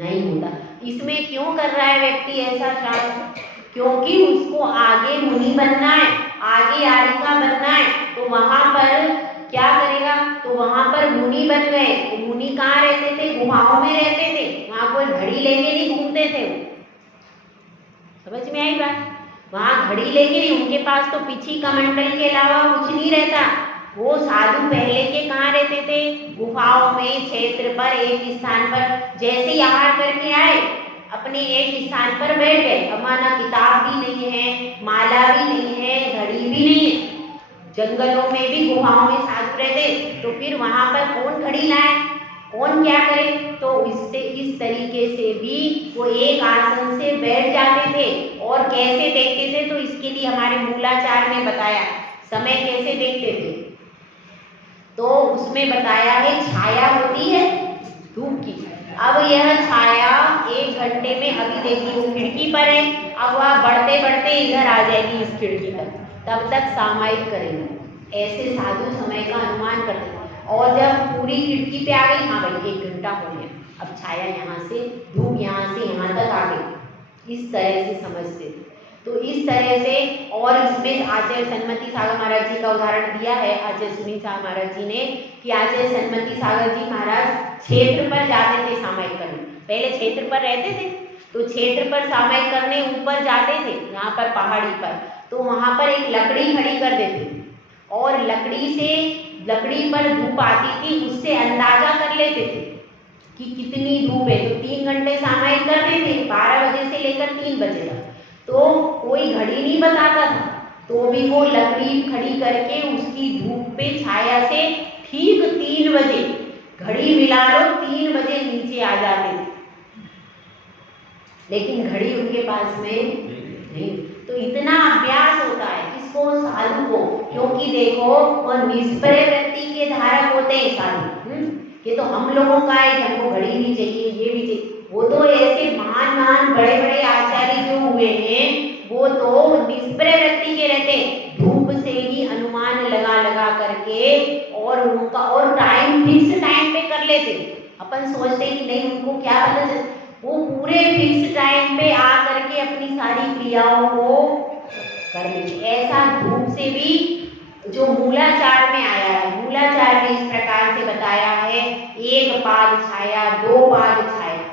नहीं होता। इसमें क्यों कर रहा है व्यक्ति ऐसा शास्त्र? क्योंकि उसको आगे मुनि बनना है, आगे आरिका बनना है। तो वहां पर क्या करेगा? तो वहां पर मुनि बन गए। तो मुनि कहाँ रहते थे? गुफाओं में रहते थे, वहां कोई घड़ी लेके नहीं घूमते थे। समझ में आई बात? वहां घड़ी लेके नहीं, उनके पास तो पिछी कमंडल के अलावा कुछ नहीं रहता। वो साधु पहले के कहाँ रहते थे? गुफाओं में, क्षेत्र पर, एक स्थान पर। जैसे ही आहार करके आए अपने एक स्थान पर बैठ गए। अब माना किताब भी नहीं है, माला भी नहीं है, घड़ी भी नहीं है, जंगलों में भी गुफाओं में साधु रहते, तो फिर वहां पर कौन घड़ी लाए, कौन क्या करे? तो इस तरीके से भी वो एक आसन से बैठ जाते थे। और कैसे देखते थे? तो इसके लिए हमारे मूलाचार्य ने बताया समय कैसे देखते थे। तो उसमें बताया है छाया होती है धूप की। अब यह छाया 1 घंटे में, अभी देखिए वो खिड़की पर है, अब वह बढ़ते बढ़ते इधर आ जाएगी इस खिड़की तक, तब तक सामायिक करेंगे। ऐसे साधु समय का अनुमान करते हैं। और जब पूरी खिड़की पे आ गई, हाँ भाई 1 घंटा हो गया, अब छाया यहाँ से, धूप यहाँ से यहाँ तक आ गई, इस तरह से समझते थे। तो इस तरह से, और इसमें आचार्य सन्मति सागर महाराज जी का उदाहरण दिया है आचार्य सुनील सागर महाराज जी ने, कि आचार्य सन्मति सागर जी महाराज क्षेत्र पर जाते थे सामायिक करने। पहले क्षेत्र पर रहते थे, तो क्षेत्र पर सामायिक करने ऊपर जाते थे, यहाँ पर पहाड़ी पर, तो वहाँ पर एक लकड़ी खड़ी कर देते और लकड़ी पर धूप आती थी, उससे अंदाजा कर लेते थे कि कितनी धूप है। तो 3 घंटे सामायिक करते थे, 12 बजे से लेकर 3 बजे तक। तो कोई घड़ी नहीं बताता था, तो भी वो लकड़ी खड़ी करके उसकी धूप पे छाया से ठीक 3 बजे, घड़ी मिला लो 3 बजे नीचे आ जाते थे, लेकिन घड़ी उनके पास में नहीं। तो इतना अभ्यास होता है किसको, साधु को, क्योंकि देखो वो निष्प्रय वृत्ति के धारक होते हैं साधु। ये तो हम लोगों का है, हमको घड़ी भी चाहिए, ये भी चाहिए। वो तो ऐसे महान बड़े बड़े आचार्य जो हुए हैं, वो तो निष्प्रय वृत्ति के रहते हैं, धूप से ही अनुमान लगा करके और उनका और टाइम फिक्स टाइम पे कर लेते। अपन सोचते कि नहीं उनको क्या पता चल, वो पूरे फिक्स टाइम पे आ करके अपनी सारी क्रियाओं को कर लेते। ऐसा धूप से भी जो मूलाचार में आया है, मूलाचार में इस प्रकार से बताया है, 1 पाद छाया, 2 पाद छाया।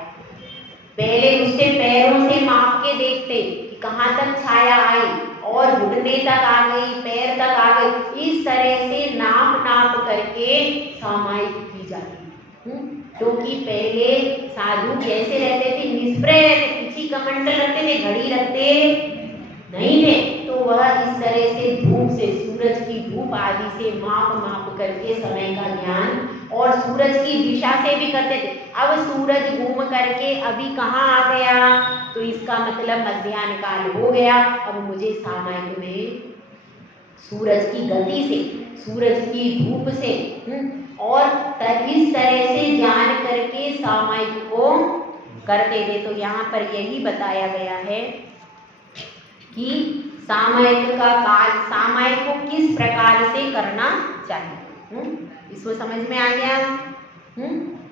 पहले उससे पैरों से माप के देखते कि कहाँ तक छाया आई और घुटने तक आ गई, पैर तक आ गई। इस तरह से नाप करके सामायिक की जाती है। क्योंकि पहले साधु कैसे रहते थे, निष्प्रय रहते, पीछे कमंडल रखते थे, घड़ी रखते नहीं थे। तो वह इस तरह से धूप से, सूरज की धूप आदि से माप करके समय का ज्ञान और सूरज की दिशा से भी करते थे। अब सूरज घूम करके अभी कहाँ आ गया, तो इसका मतलब मध्याह्न काल हो गया। अब मुझे सामायिक में सूरज की गति से, सूरज की धूप से और इस तरह से जान करके सामायिक को करते थे। तो यहाँ पर यही बताया गया है कि सामायिक का काल, सामायिक को किस प्रकार से करना चाहिए। इसको समझ में आ गया।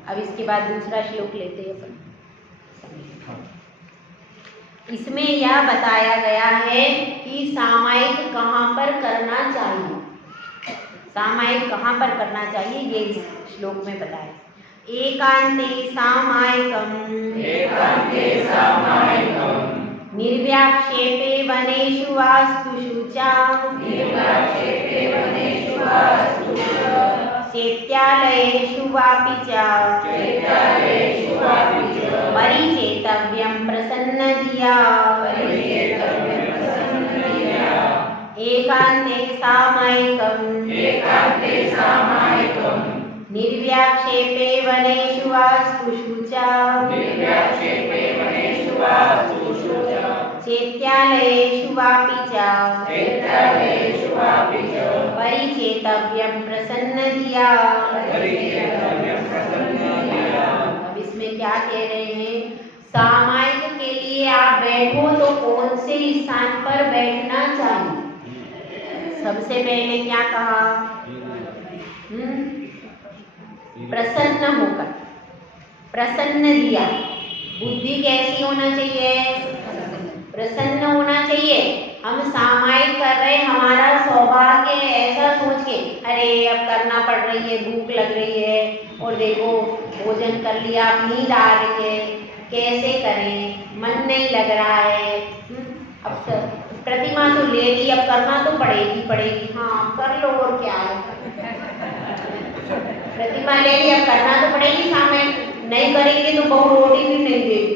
अब इसके बाद दूसरा श्लोक लेते हैं अपन। इसमें यह बताया गया है कि सामायिक कहाँ पर करना चाहिए, सामायिक कहाँ पर करना चाहिए, ये इस श्लोक में बताया। एकांते सामायिकम, निर्व्याक्षेपे वनेषु वास्तुषु च, चैत्यालयेषु वापि च, परिचेतव्यं प्रसन्नधिया। एकांते सामायिकं, निर्व्याक्षेपे वनेषु वास्तुषु च, चैत्यालयेषु वापि च, परिचेतव्यं प्रसन्नधिया। अब इसमें क्या कह रहे हैं, सामायिक के लिए आप बैठो तो कौन से स्थान पर बैठना चाहिए। सबसे पहले क्या कहा, प्रसन्न होकर, प्रसन्न दिया। बुद्धि कैसी होना चाहिए, प्रसन्न होना चाहिए। हम सामायिक कर रहे, हमारा सौभाग्य है ऐसा सोच के, अरे अब करना पड़ रही है, भूख लग रही है और देखो भोजन कर लिया, नींद आ रही है, कैसे करें, मन नहीं लग रहा है। अब प्रतिमा तो ले ली, अब करना तो पड़ेगी। हाँ कर लो और क्या है, प्रतिमा ले ली, अब करना तो पड़ेगी। सामायिक नहीं करेंगे तो बहू रोटी भी नहीं देगी।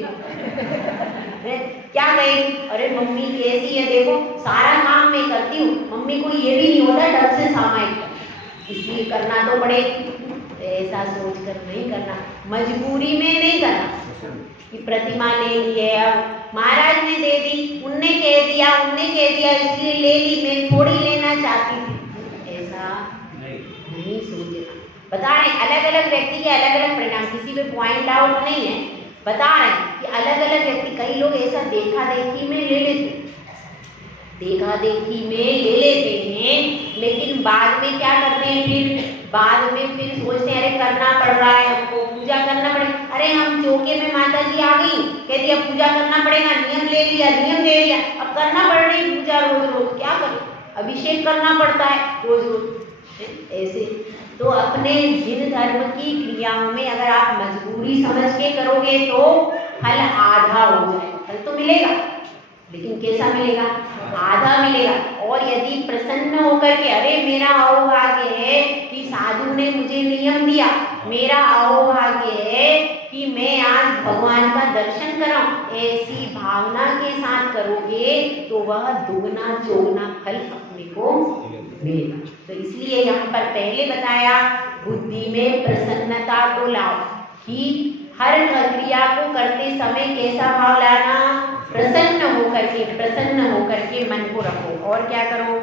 क्या कहेगी, अरे मम्मी कैसी है, देखो सारा काम मैं करती हूँ, मम्मी को ये भी नहीं होता ढंग से सामायिक, इसलिए करना तो पड़ेगी। ऐसा सोचकर नहीं करना, मजबूरी में नहीं करना कि प्रतिमा ले ली है, अब महाराज ने दे दी, उनने कह दिया इसलिए ले ली, मैं थोड़ी लेना चाहती थी, ऐसा नहीं सोचना। बता रहे अलग अलग व्यक्ति के अलग अलग परिणाम, किसी पे पॉइंट आउट नहीं है, बता रहे हैं कि अलग अलग व्यक्ति, कई लोग ऐसा देखा देखी में ले लेते हैं, लेकिन बाद में क्या करते हैं, फिर सोचते हैं अरे करना पड़ रहा है हमको, पूजा करना पड़ेगा। अरे हम चौके में माता जी आ गई, कहती अब पूजा करना पड़ेगा, नियम दे दिया, अब करना पड़ रही पूजा रोज, क्या करें, अभिषेक करना पड़ता है रोज। ऐसे तो अपने जिन धर्म की क्रियाओं में अगर आप मजबूरी समझ के करोगे तो फल आधा हो जाएगा। फल तो मिलेगा लेकिन कैसा मिलेगा? आधा मिलेगा। और यदि प्रसन्न होकर के, अरे मेरा अहोभाग्य है कि साधु ने मुझे नियम दिया, मेरा अहोभाग्य है कि मैं आज भगवान का दर्शन कराऊं, ऐसी भावना के साथ करोगे तो वह दुगना चौगुना फल अपने को मिलेगा। तो इसलिए यहाँ पर पहले बताया बुद्धि में प्रसन्नता को लाओ, कि हर क्रिया को करते समय कैसा भाव लाना? प्रसन्न होकर के मन को रखो। और क्या करो?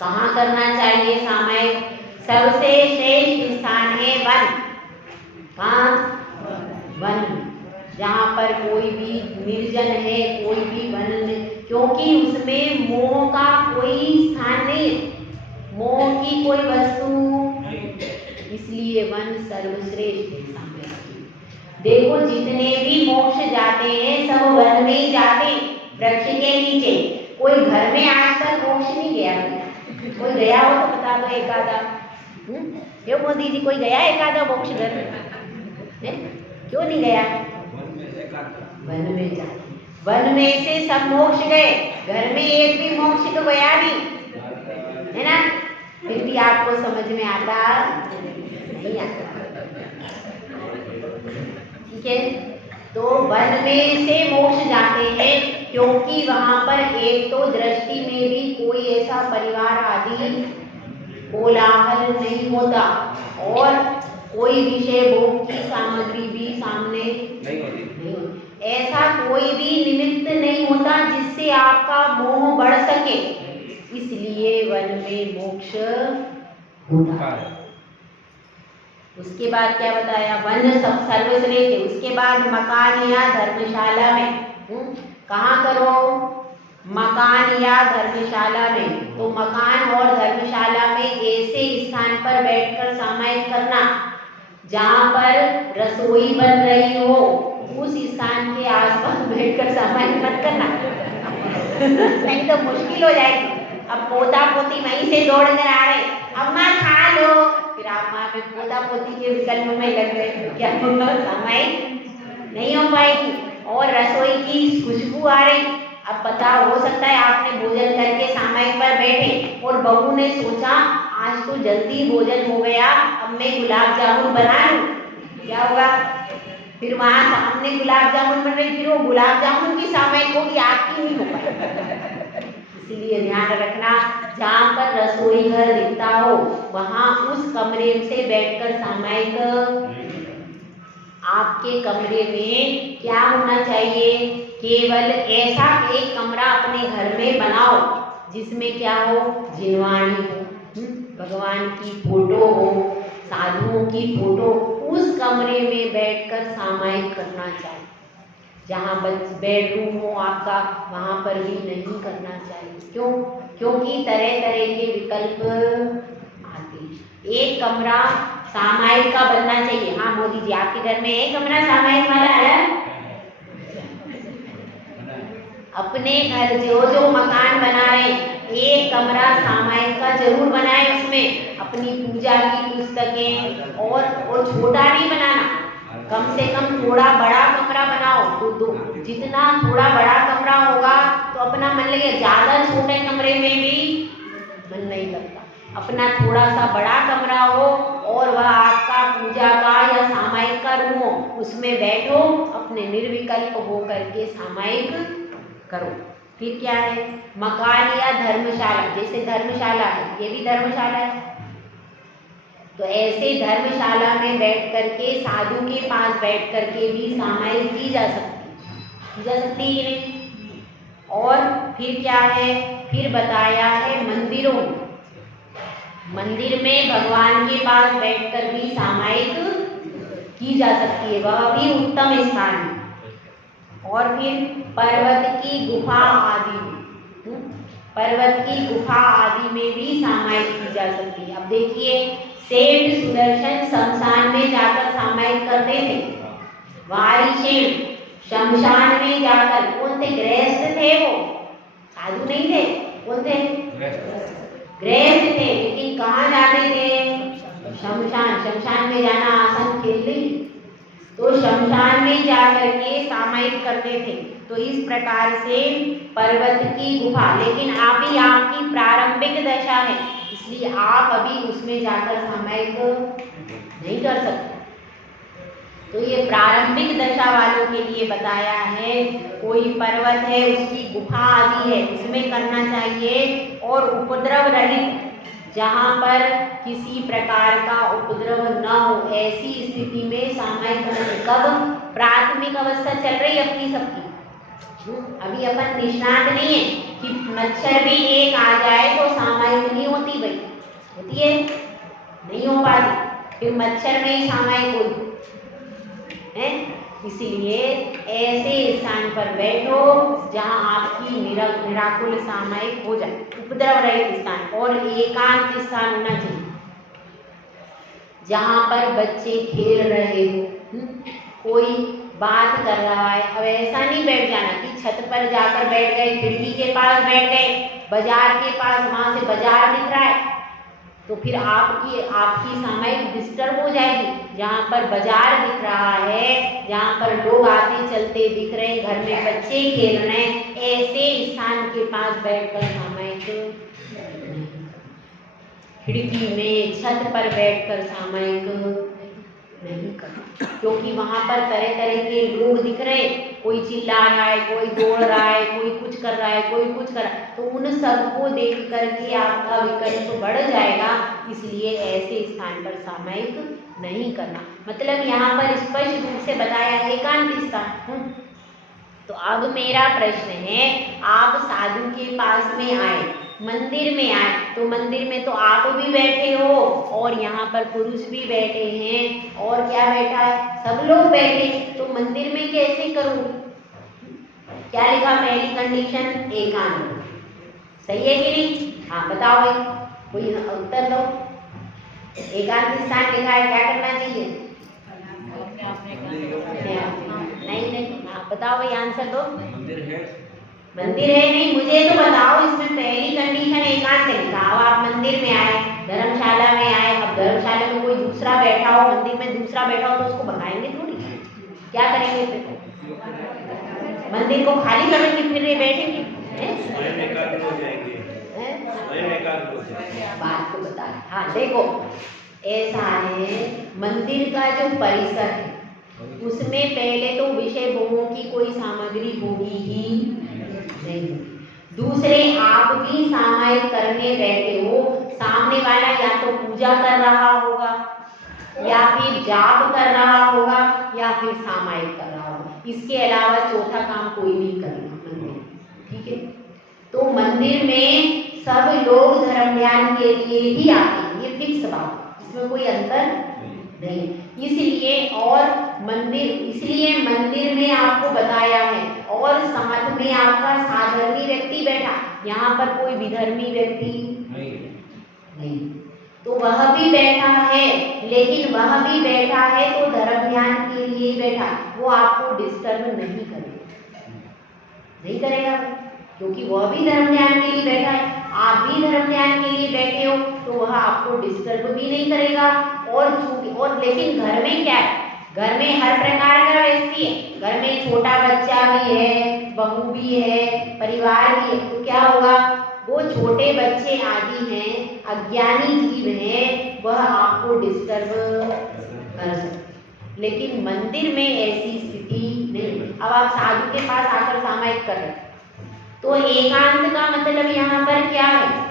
कहाँ करना चाहिए सामायिक? सबसे श्रेष्ठ स्थान है वन। कहाँ? वन, जहाँ पर कोई भी निर्जन है, कोई भी वन, क्योंकि उसमें मोह का कोई स्थान नहीं है, मोह की कोई वस्तु, इसलिए वन सर्वश्रेष्ठ स्थान है। देखो जितने भी मोक्ष जाते हैं सब वन में ही जाते, वृक्ष के नीचे। कोई घर में आज तक मोक्ष नहीं गया? कोई गया हो तो बता दो एक आधा। क्यों मोदी जी, कोई गया एक आधा मोक्ष घर में? क्यों नहीं गया? वन में जाते, वन में से सब मोक्ष गए, घर में एक भी मोक्ष तो गया नहीं, है ना? फिर भी आपको समझ में आता नहीं आता, ठीक है? तो वन में से मोक्ष जाते हैं क्योंकि वहां पर एक तो दृष्टि में भी कोई ऐसा परिवार आदि कोलाहल नहीं होता, और कोई विषय भोग की सामग्री भी सामने नहीं होती। ऐसा कोई भी निमित्त नहीं होता जिससे आपका मोह बढ़ सके, इसलिए वन में मोक्ष होता है। उसके बाद क्या बताया? वन सब सर्वश्रेष्ठ है। उसके बाद मकान या धर्मशाला में, कहाँ करो? मकान या धर्मशाला में। तो मकान और धर्मशाला में ऐसे स्थान पर बैठकर सामायिक करना जहाँ पर रसोई बन रही हो, उस स्थान के आसपास बैठकर सामायिक मत करना नहीं तो मुश्किल हो जाएगी। अब पोता पोती वहीं से दौड़ कर आ रहे, अम्मा खा लो, फिर आप वहाँ पे पोता पोती के विकल्प में लग गए, क्या होगा? सामायिक नहीं हो पाएगी। और रसोई की खुशबू आ रही, अब पता हो सकता है आपने भोजन करके सामायिक पर बैठे और बहू ने सोचा आज तो जल्दी भोजन हो गया, अब मैं गुलाब जामुन बना लूं, क्या होगा? फिर वहाँ सामने गुलाब जामुन बन रही, फिर वो गुलाब जामुन की सामायिक होगी, आपकी नहीं होगा। इसीलिए ध्यान रखना, जहाँ पर रसोई घर दिखता हो वहाँ उस कमरे से बैठकर सामायिक। आपके कमरे में क्या होना चाहिए? केवल ऐसा एक कमरा अपने घर में बनाओ जिसमें क्या हो? जिनवाणी हो, भगवान की फोटो हो, साधुओं की फोटो, उस कमरे में बैठकर सामायिक करना चाहिए। जहाँ बेडरूम हो आपका वहाँ पर भी नहीं करना चाहिए। क्यों? क्योंकि तरह तरह के विकल्प आते हैं। एक कमरा सामायिक का बनना चाहिए। हाँ मोदी जी, आपके घर में एक कमरा सामायिक वाला है? अपने घर जो जो मकान बना रहे, एक कमरा सामायिक का जरूर बनाए, उसमें अपनी पूजा की पुस्तकें, और छोटा नहीं बनाना, कम से कम थोड़ा बड़ा कमरा बनाओ। तो जितना थोड़ा बड़ा कमरा होगा तो अपना मन लगे, ज्यादा छोटे कमरे में भी मन नहीं लगता। अपना थोड़ा सा बड़ा कमरा हो और वह आपका पूजा का या सामायिक का रूम हो, उसमें बैठो, अपने निर्विकल्प हो करके सामायिक करो। फिर क्या है? मकान या धर्मशाला, जैसे धर्मशाला है, ये भी धर्मशाला है, तो ऐसे धर्मशाला में बैठ करके साधु के पास बैठ करके भी सामायिक की जा सकती है नहीं। और फिर क्या है? फिर बताया है मंदिरों, मंदिर में भगवान के पास बैठकर भी सामायिक की जा सकती है, वह भी उत्तम स्थान है। और फिर पर्वत की गुफा आदि में, पर्वत की गुफा आदि में भी सामायिक की जा सकती है। अब देखिए, सेठ सुदर्शन शमशान में जाकर सामायिक करते थे, वारिशेण शमशान में जाकर, कौन थे? गृहस्थ थे, वो साधु नहीं थे। कौन थे? गृहस्थ थे, लेकिन कहाँ जाते थे? शमशान। शमशान में जाना आसान खेल नहीं, तो शमशान में जाकर के सामायिक करते थे। तो इस प्रकार से पर्वत की गुफा, लेकिन अभी आपकी प्रारंभिक दशा है, इसलिए आप अभी उसमें जाकर सामायिक नहीं कर सकते। तो ये प्रारंभिक दशा वालों के लिए बताया है। कोई पर्वत है, उसकी गुफा आदि है, उसमें करना चाहिए। और उपद्रव रहित, जहाँ पर किसी प्रकार का उपद्रव न हो, ऐसी स्थिति में सामायिक करना। कब? प्राथमिक अवस्था चल रही अपनी सबकी, अभी अपन निष्णात नहीं है कि मच्छर भी एक आ जाए तो सामायिक नहीं होती, भाई होती है, नहीं हो पाती, फिर मच्छर में ही सामायिक होती है। इसीलिए ऐसे स्थान पर बैठो जहाँ आपकी निराकुल सामायिक हो जाए, उपद्रव रहित स्थान, और एकांत स्थान होना चाहिए जहाँ पर बच्चे खेल रहे हो, कोई बात कर रहा है। अब ऐसा नहीं बैठ जाना कि छत पर जाकर बैठ गए, खिड़की के पास बैठ गए, बाजार के पास, वहां से बाजार दिख रहा है, तो फिर आपकी सामायिक डिस्टर्ब हो जाएगी। जहाँ पर बाजार दिख रहा है, जहाँ पर लोग आते चलते दिख रहे हैं, घर में बच्चे खेल रहे हैं, ऐसे स्थान के पास बैठकर सामायिक, खिड़की में, छत पर बैठकर सामायिक नहीं करना, क्योंकि वहां पर तरह तरह के लोग दिख रहे, कोई चिल्ला रहा है, कोई दौड़ रहा है, कोई कुछ कर रहा है, कोई कुछ कर रहा है, तो उन सबको देख करके आपका विकल्प बढ़ जाएगा। इसलिए ऐसे स्थान पर सामायिक नहीं करना। मतलब यहाँ पर स्पष्ट रूप से बताया एकांत स्थान। तो अब मेरा प्रश्न है, आप साधु के पास में आए, मंदिर में आए, तो मंदिर में तो आप भी बैठे हो और यहाँ पर पुरुष भी बैठे हैं, और क्या बैठा है, सब लोग बैठे, तो मंदिर में कैसे करूँ? क्या लिखा पहली कंडीशन? एकांत। सही है कि नहीं? हाँ बताओ भाई, कोई उत्तर दो। एकांत स्थान लिखा है, क्या करना चाहिए? नहीं, हाँ बताओ भाई, आंसर दो। मंदिर है नहीं, मुझे तो बताओ, इसमें पहली कंडीशन एकांत लिखा। अब आप मंदिर में आए, धर्मशाला में आए, अब धर्मशाला में कोई दूसरा बैठा हो, मंदिर में दूसरा बैठा हो, तो उसको भगाएंगे थोड़ी, क्या करेंगे फिर? मंदिर को खाली करेंगे, फिर ये बैठेंगे, बात को बता। हाँ देखो, ऐसा है, मंदिर का जो परिसर है उसमें पहले तो विषय भोगों की कोई सामग्री होगी ही नहीं। दूसरे, आप भी सामायिक करने बैठे हो, सामने वाला या तो पूजा कर रहा होगा, या फिर जाप कर रहा होगा, या फिर सामायिक कर रहा होगा। इसके अलावा चौथा काम कोई नहीं करेगा मंदिर, ठीक है? तो मंदिर में सब लोग धर्म ध्यान के लिए ही आते हैं, ये फिक्स बात, इसमें कोई अंतर नहीं। इसलिए मंदिर में आपको बताया है, और साथ में आपका साधर्मी व्यक्ति बैठा, यहाँ पर कोई विधर्मी व्यक्ति नहीं, तो वह भी बैठा है, लेकिन वह भी बैठा है तो धर्म ध्यान के लिए बैठा, वो आपको डिस्टर्ब नहीं करेगा, क्योंकि वह भी धर्म ध्यान के लिए बैठा है, आप भी धर्म ध्यान के लिए बैठे हो, तो वह आपको डिस्टर्ब भी नहीं करेगा। और लेकिन घर में क्या है, घर में हर प्रकार का व्यक्ति है, घर में छोटा बच्चा भी है, बहू भी है, परिवार भी है, तो क्या होगा, वो छोटे बच्चे आदि हैं, अज्ञानी जीव हैं, वह आपको डिस्टर्ब कर सकते। लेकिन मंदिर में ऐसी स्थिति नहीं। अब आप साधु के पास आकर सामायिक कर रहे, तो एकांत का मतलब यहाँ पर क्या है?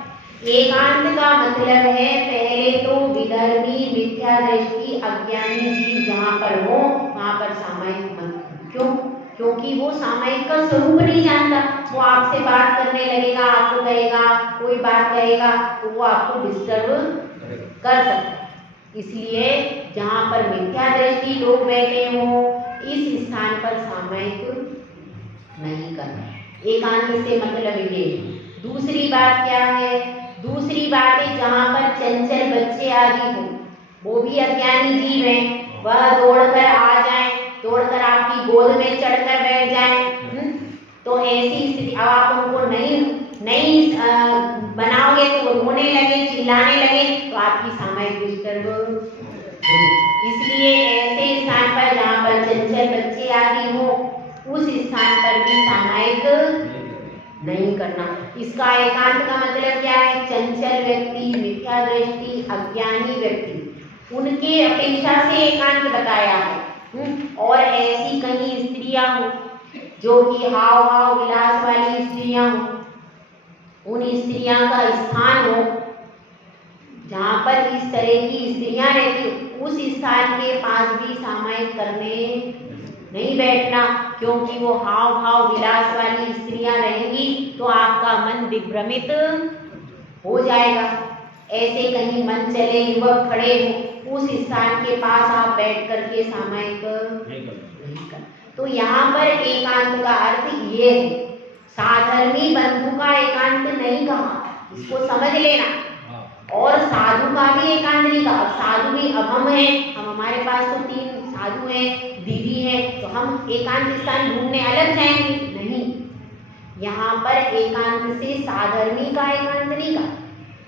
एकांत का मतलब है, पहले तो विधर्मी, मिथ्या दृष्टि, अज्ञानी जीव जहाँ पर हो वहाँ पर सामायिक मत। क्यों? क्योंकि वो सामायिक का स्वरूप नहीं जानता, वो आपसे बात करने लगेगा, आपको कहेगा, कोई बात कहेगा, तो वो आपको डिस्टर्ब कर सकता है। इसलिए जहाँ पर मिथ्या दृष्टि लोग बैठे हों, इस स्थान पर सामायिक नहीं करना। एकांत से मतलब ये। दूसरी बात क्या है? दूसरी बात है, जहाँ पर चंचल बच्चे आदि हो, वो भी अज्ञानी जीव हैं, वह दौड़कर आ जाए, दौड़कर आपकी गोद में चढ़कर बैठ जाए, तो ऐसी स्थिति, अब आप उनको नहीं बनाओगे तो वो रोने लगे, चिल्लाने लगे, तो आपकी सामायिक डिस्टर्ब। इसलिए ऐसे स्थान पर जहाँ पर चंचल बच्चे आदि हो उस स्थान पर भी सामायिक नहीं करना। इसका एकांत का मतलब क्या है? चंचल व्यक्ति, मिथ्या दृष्टि, अज्ञानी व्यक्ति, उनके अपेक्षा से एकांत बताया है। और ऐसी कहीं स्त्रियां हो जो कि हाव भाव विलास वाली स्त्रियां हो, उन स्त्रियां का स्थान हो जहाँ पर इस तरह की स्त्रियां रहती हो, उस स्थान के पास भी सामायिक करने नहीं बैठना, क्योंकि वो हाव भाव विलास वाली स्त्रियां रहेंगी तो आपका मन दिग्भ्रमित हो जाएगा। ऐसे कहीं मन चले युवक खड़े हो, उस स्थान के पास आप बैठ करके सामायिक नहीं कर। तो यहाँ पर एकांत का अर्थ ये है, साधर्मी बंधु का एकांत नहीं कहा, इसको समझ लेना। और साधु का भी एकांत नहीं कहा। साधु भी, अब हम हैं, हम हमारे पास तो 3 साधु हैं, दीदी हैं, तो हम एकांत स्थान ढूंढने अलग जाएंगे? नहीं, यहाँ पर एकांत से साधर्मी का एकांत नहीं कहा,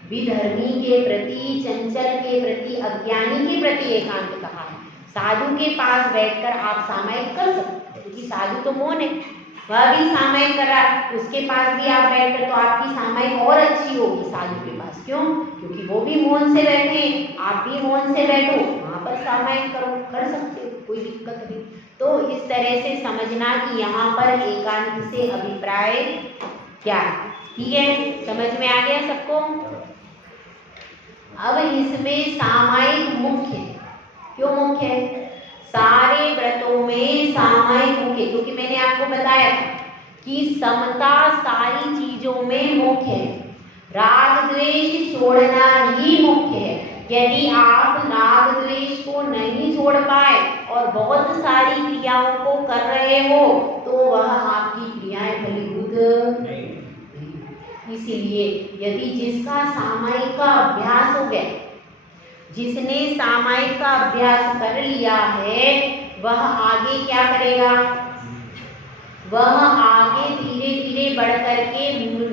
विधर्मी के प्रति, चंचल के प्रति, अज्ञानी के प्रति एकांत कहा है। साधु के पास बैठकर आप सामायिक कर सकते हैं, क्योंकि साधु तो मौन है, वह भी सामायिक कर रहा है, उसके पास भी आप बैठकर तो आपकी सामायिक और अच्छी होगी साधु के पास। क्यों? क्योंकि वो भी मौन से बैठे, आप भी मौन से बैठो, वहां पर सामायिक करो, कर सकते हो, कोई दिक्कत नहीं। तो इस तरह से समझना कि यहाँ पर एकांत से अभिप्राय क्या है। ठीक है, समझ में आ गया सबको? अब इसमें सामायिक मुख्य है। क्यों मुख्य है? सारे व्रतों में सामायिक मुख्य, क्योंकि मैंने आपको बताया कि समता सारी चीजों में मुख्य है, राग द्वेष छोड़ना ही मुख्य है। यदि आप राग द्वेष को नहीं छोड़ पाए और बहुत सारी क्रियाओं को कर रहे हो तो वह आपकी क्रियाएं फलीभूत नहीं। इसीलिए यदि जिसका सामायिक का अभ्यास हो गया, जिसने सामायिक का अभ्यास कर लिया है, वह आगे क्या करेगा? वह आगे धीरे धीरे बढ़ करके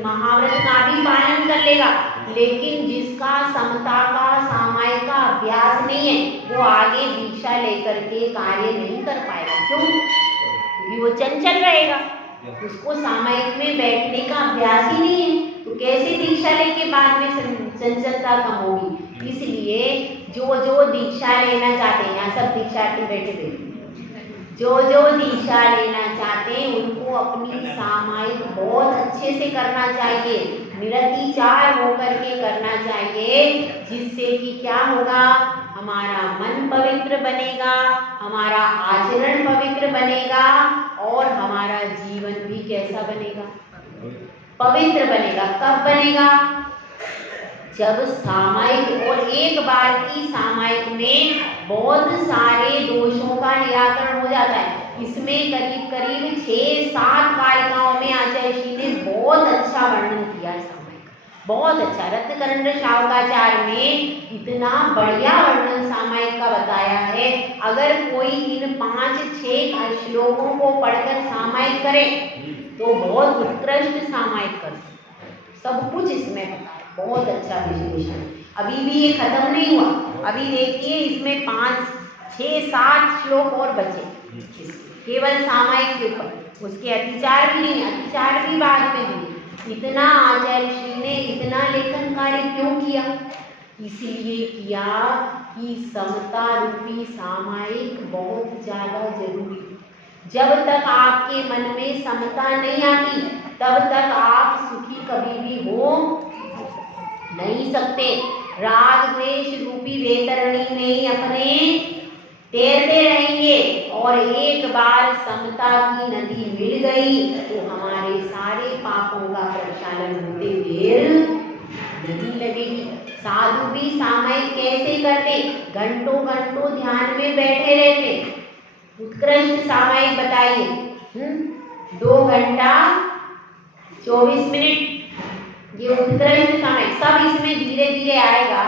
महाव्रत का भी पालन कर लेगा। लेकिन जिसका समता का, सामायिक का अभ्यास नहीं है, वो आगे दीक्षा लेकर के कार्य नहीं कर पाएगा। क्यों? क्योंकि वो चंचल रहेगा, उसको सामायिक में बैठने का अभ्यास ही नहीं है, तो कैसे दीक्षा लेके बाद में चंचलता कम होगी। इसलिए जो जो दीक्षा लेना चाहते हैं, यहाँ सब दीक्षार्थी बैठे हुए, जो जो दीक्षा लेना चाहते हैं उनको अपनी सामायिक बहुत अच्छे से करना चाहिए, निरतिचार होकर के करना चाहिए, जिससे कि क्या होगा? हमारा मन पवित्र बनेगा, हमारा आचरण पवित्र बनेगा और हमारा जीवन भी कैसा बनेगा? पवित्र बनेगा। कब बनेगा? जब सामायिक, और एक बार की सामायिक में बहुत सारे दोषों का निराकरण हो जाता है। इसमें करीब करीब 6-7 कारिकाओं में आचार्य श्री ने बहुत अच्छा वर्णन किया है सामायिक, बहुत अच्छा। रत्नकरंड शावकाचार्य में इतना बढ़िया वर्णन सामायिक का बताया है। अगर कोई इन 5-6 श्लोकों को पढ़कर सामायिक करे तो बहुत उत्कृष्ट सामायिक कर सकता है। सब कुछ इसमें बताया, बहुत अच्छा विश्लेषण। अभी भी ये खत्म नहीं हुआ, अभी देखिए इसमें 5-6-7 श्लोक और बचे केवल सामायिक के ऊपर। उसके अतिचार भी नहीं, अतिचार भी बाद में हुए। इतना आचार्य श्री ने इतना लेखन कार्य क्यों किया? इसलिए किया कि समता रूपी सामायिक बहुत ज्यादा जरूरी। जब तक आपके मन में समता नहीं आती तब तक आप सुखी कभी भी हो नहीं सकते। राग द्वेष रूपी वैतरणी में अपने तैरते रहेंगे और एक बार समता की नदी मिल गई तो हमारे सारे पापों का प्रक्षालन होते देर नहीं लगेगी। साधु भी सामायिक कैसे करते? घंटों घंटों ध्यान में बैठे रहते। उत्कृष्ट सामायिक बताइए। 2 घंटा 24 मिनट, ये उत्कृष्ट सामायिक। सब इसमें धीरे धीरे आएगा।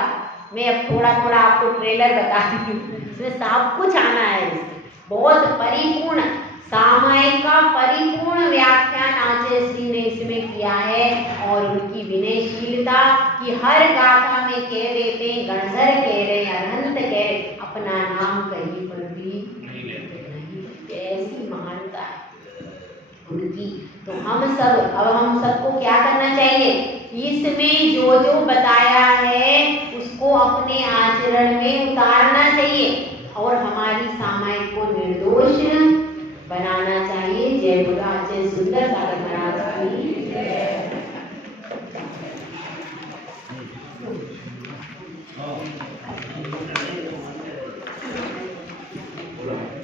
मैं अब थोड़ा थोड़ा आपको ट्रेलर बता रही हूँ, इसमें सब कुछ आना है। इसमें बहुत परिपूर्ण सामायिक का परिपूर्ण व्याख्यान आचार्य श्री ने इसमें किया है। और उनकी विनयशीलता कि हर गाथा में कह देते हैं, गणधर कह रहे हैं, अनंत कह रहे, अपना नाम की। तो हम सबको क्या करना चाहिए, इसमें जो जो बताया है उसको अपने आचरण में उतारना चाहिए और हमारी सामायिक को निर्दोष बनाना चाहिए। जय बुरा जय सुंदर।